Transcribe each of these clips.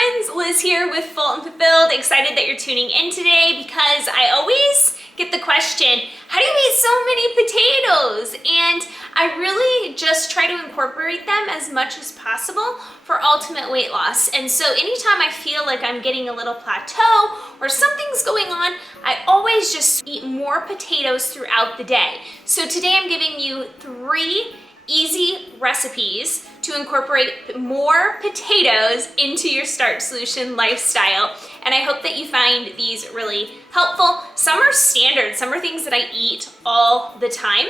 friends, Liz here with Full and Fulfilled. Excited that you're tuning in today because I always get the question, how do you eat so many potatoes? And I really just try to incorporate them as much as possible for ultimate weight loss. And so anytime I feel like I'm getting a little plateau or something's going on, I always just eat more potatoes throughout the day. So today I'm giving you 3 easy recipes to incorporate more potatoes into your Starch Solution lifestyle. And I hope that you find these really helpful. Some are standard, some are things that I eat all the time.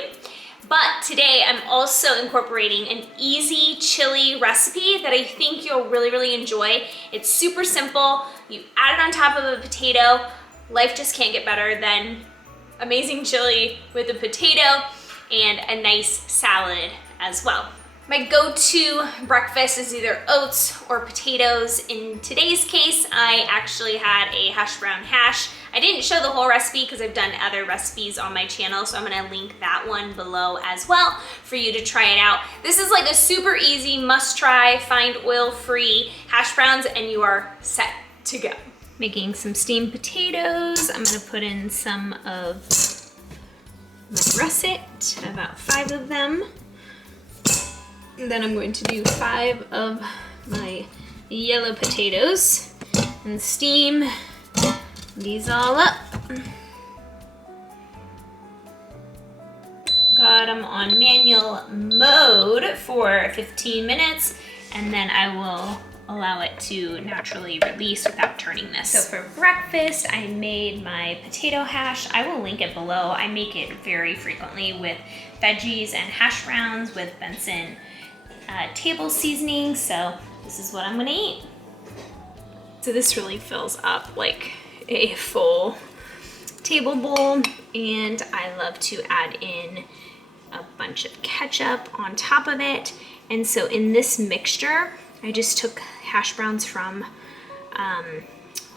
But today I'm also incorporating an easy chili recipe that I think you'll really enjoy. It's super simple. You add it on top of a potato. Life just can't get better than amazing chili with a potato and a nice salad as well. My go-to breakfast is either oats or potatoes. In today's case, I actually had a hash brown hash. I didn't show the whole recipe because I've done other recipes on my channel, so I'm gonna link that one below as well for you to try it out. This is like a super easy must-try, find oil-free hash browns, and you are set to go. Making some steamed potatoes. I'm gonna put in some of my russet, about 5 of them. And then I'm going to do 5 of my yellow potatoes and steam these all up. Got them on manual mode for 15 minutes, and then I will allow it to naturally release without turning this. So for breakfast, I made my potato hash. I will link it below. I make it very frequently with veggies and hash browns with Benson table seasoning, so this is what I'm gonna eat. So this really fills up like a full table bowl, and I love to add in a bunch of ketchup on top of it. And so in this mixture, I just took hash browns from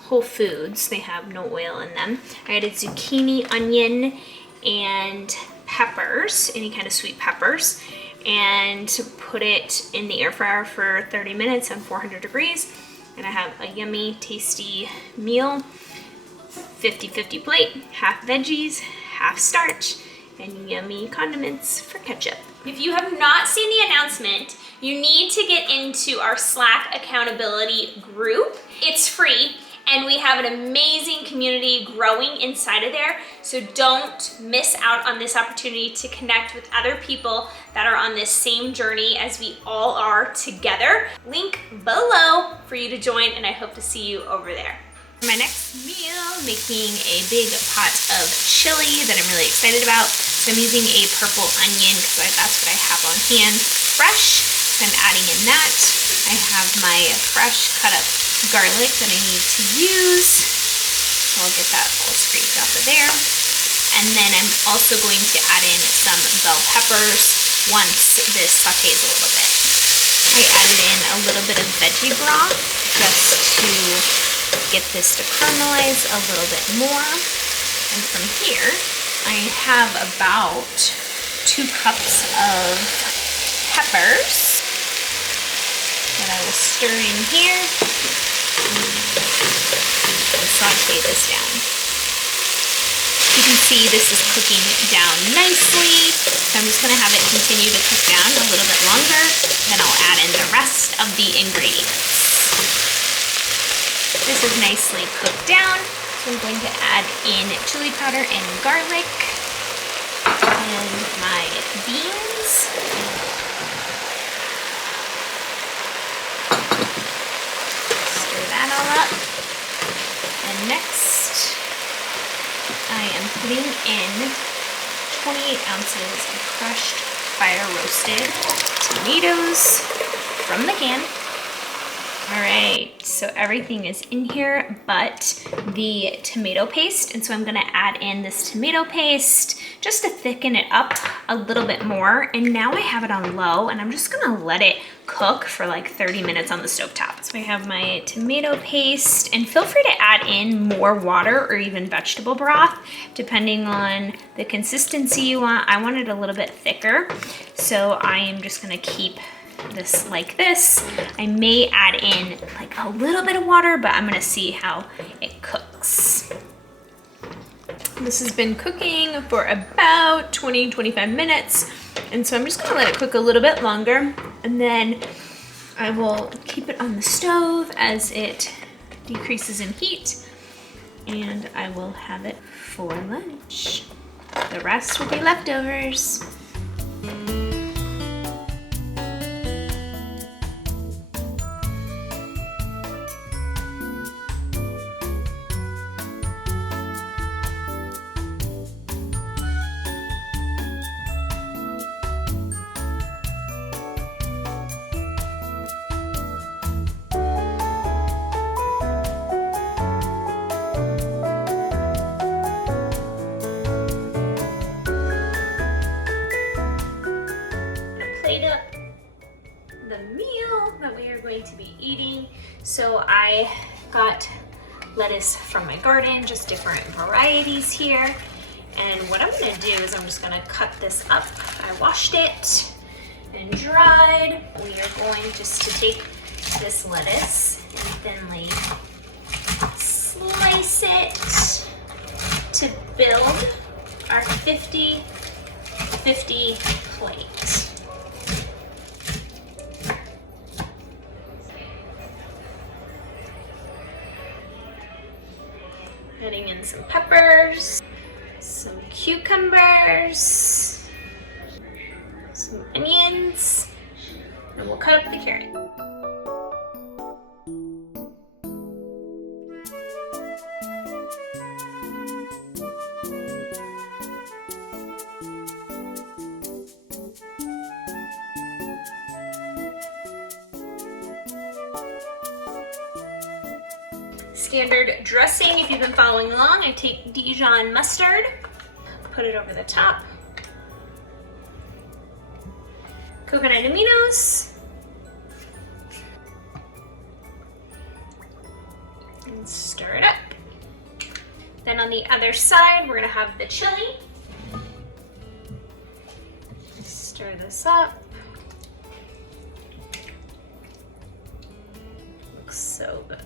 Whole Foods. They have no oil in them. I added zucchini, onion, and peppers, any kind of sweet peppers, and put it in the air fryer for 30 minutes on 400 degrees. And I have a yummy, tasty meal, 50-50 plate, half veggies, half starch, and yummy condiments for ketchup. If you have not seen the announcement, you need to get into our Slack accountability group. It's free, and we have an amazing community growing inside of there, so don't miss out on this opportunity to connect with other people that are on this same journey as we all are together. Link below for you to join, and I hope to see you over there. For my next meal, making a big pot of chili that I'm really excited about. So I'm using a purple onion because that's what I have on hand, fresh. So I'm adding in that. I have my fresh cut up garlic that I need to use. So I'll get that all scraped off of there. And then I'm also going to add in some bell peppers once this sautés a little bit. I added in a little bit of veggie broth just to get this to caramelize a little bit more. And from here, I have about 2 cups of peppers that I will stir in here and saute this down. You can see this is cooking down nicely, so I'm just going to have it continue to cook down a little bit longer, then I'll add in the rest of the ingredients. This is nicely cooked down, so I'm going to add in chili powder and garlic and my beans. Stir that all up. And next, I am putting in 28 ounces of crushed fire roasted tomatoes from the can. All right, so everything is in here but the tomato paste, and so I'm gonna add in this tomato paste just to thicken it up a little bit more. And now I have it on low, and I'm just gonna let it cook for like 30 minutes on the stovetop. So I have my tomato paste, and feel free to add in more water or even vegetable broth depending on the consistency you want. I want it a little bit thicker, so I am just gonna keep this like this. I may add in like a little bit of water, but I'm gonna see how it cooks. This has been cooking for about 20-25 minutes. And so I'm just gonna let it cook a little bit longer, and then I will keep it on the stove as it decreases in heat, and I will have it for lunch. The rest will be leftovers. To be eating. So I got lettuce from my garden, just different varieties here. And what I'm gonna do is I'm just gonna cut this up. I washed it and dried. We are going just to take this lettuce and thinly slice it to build our 50-50 plate. Adding in some peppers, some cucumbers, some onions, and we'll cut up the carrot. Standard dressing, if you've been following along, I take Dijon mustard, put it over the top, coconut aminos, and stir it up. Then on the other side, we're gonna have the chili. Stir this up. Looks so good.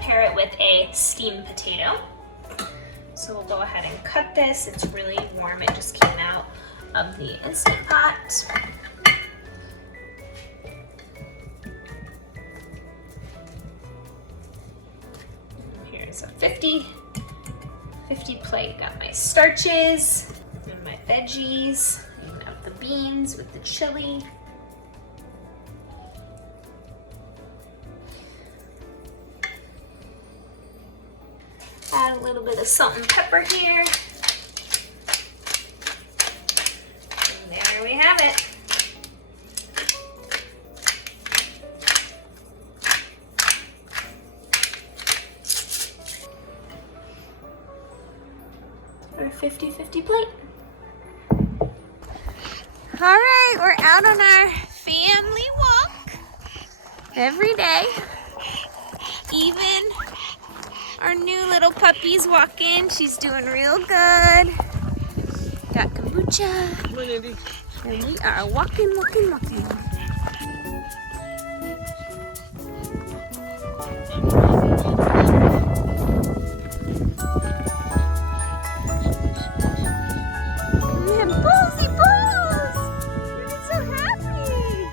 Pair it with a steamed potato. So we'll go ahead and cut this. It's really warm. It just came out of the Instant Pot. Here's a 50-50 plate. Got my starches and my veggies. And got the beans with the chili. Add a little bit of salt and pepper here. And there we have it. Our 50-50 plate. All right, we're out on our family walk every day. Even our new little puppy's walking. She's doing real good. Got kombucha. Come on, Andy. And we are walking. Yeah, Ballsy Balls! You're so happy.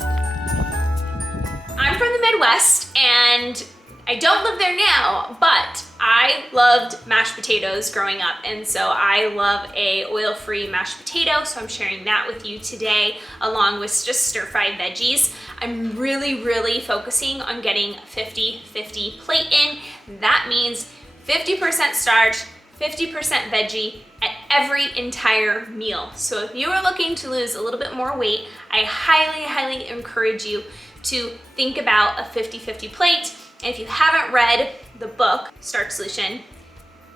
I'm from the Midwest, and I don't live there now, but I loved mashed potatoes growing up, and so I love a oil-free mashed potato, so I'm sharing that with you today, along with just stir-fried veggies. I'm really focusing on getting 50-50 plate in. That means 50% starch, 50% veggie at every entire meal. So if you are looking to lose a little bit more weight, I highly encourage you to think about a 50-50 plate. And if you haven't read the book, Starch Solution,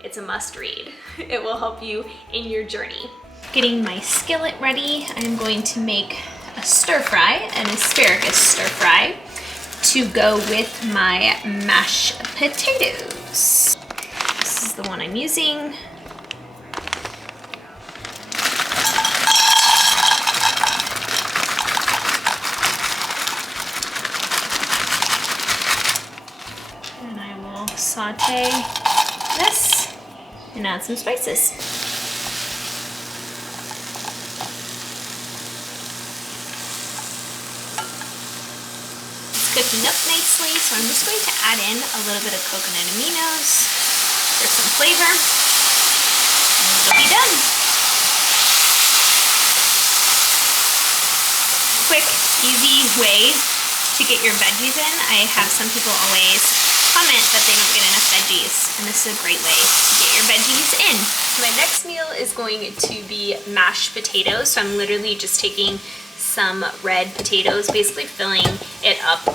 it's a must read. It will help you in your journey. Getting my skillet ready, I'm going to make a stir fry, an asparagus stir fry, to go with my mashed potatoes. This is the one I'm using. And I will saute this and add some spices. Cooking up nicely, so I'm just going to add in a little bit of coconut aminos for some flavor, and it'll be done. Quick, easy way to get your veggies in. I have some people always comment that they don't get enough veggies, and this is a great way to get your veggies in. My next meal is going to be mashed potatoes, so I'm literally just taking some red potatoes, basically filling it up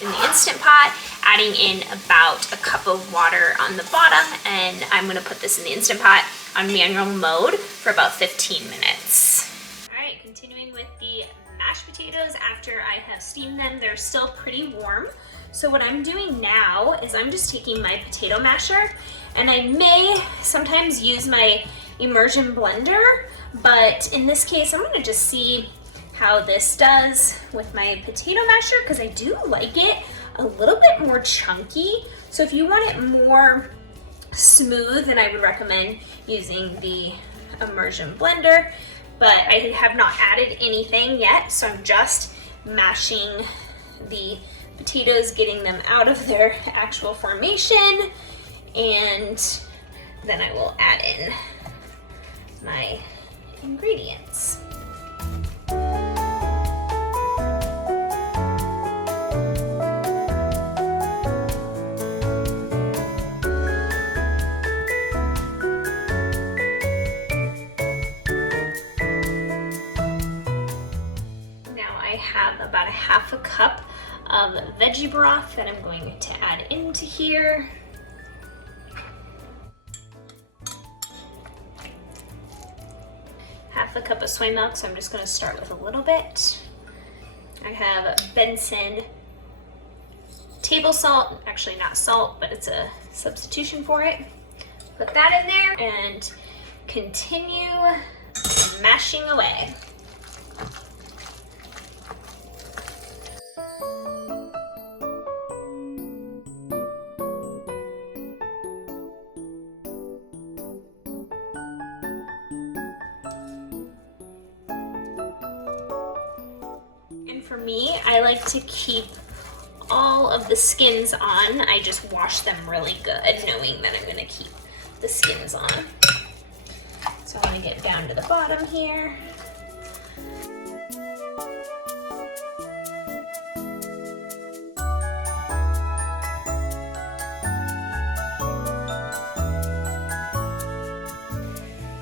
in the Instant Pot, adding in about a cup of water on the bottom, and I'm gonna put this in the Instant Pot on manual mode for about 15 minutes. All right, continuing with the mashed potatoes after I have steamed them. They're still pretty warm. So what I'm doing now is I'm just taking my potato masher, and I may sometimes use my immersion blender, but in this case, I'm gonna just see how this does with my potato masher, because I do like it a little bit more chunky. So if you want it more smooth, then I would recommend using the immersion blender, but I have not added anything yet, so I'm just mashing the potatoes, getting them out of their actual formation, and then I will add in my ingredients. About a half a cup of veggie broth that I'm going to add into here. Half a cup of soy milk, so I'm just going to start with a little bit. I have Benson table salt, actually not salt, but it's a substitution for it. Put that in there and continue mashing away. For me, I like to keep all of the skins on. I just wash them really good, knowing that I'm gonna keep the skins on. So I'm gonna get down to the bottom here.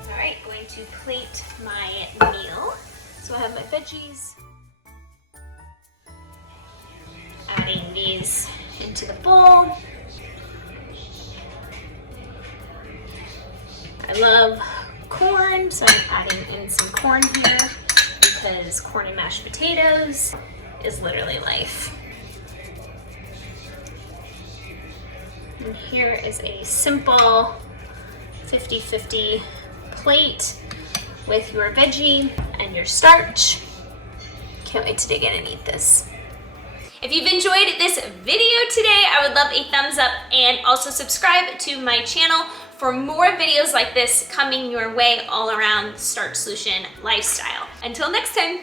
All right, going to plate my meal. So I have my veggies. Adding these into the bowl. I love corn, so I'm adding in some corn here because corn and mashed potatoes is literally life. And here is a simple 50-50 plate with your veggie and your starch. Can't wait to dig in and eat this. If you've enjoyed this video today, I would love a thumbs up and also subscribe to my channel for more videos like this coming your way all around Starch Solution lifestyle. Until next time.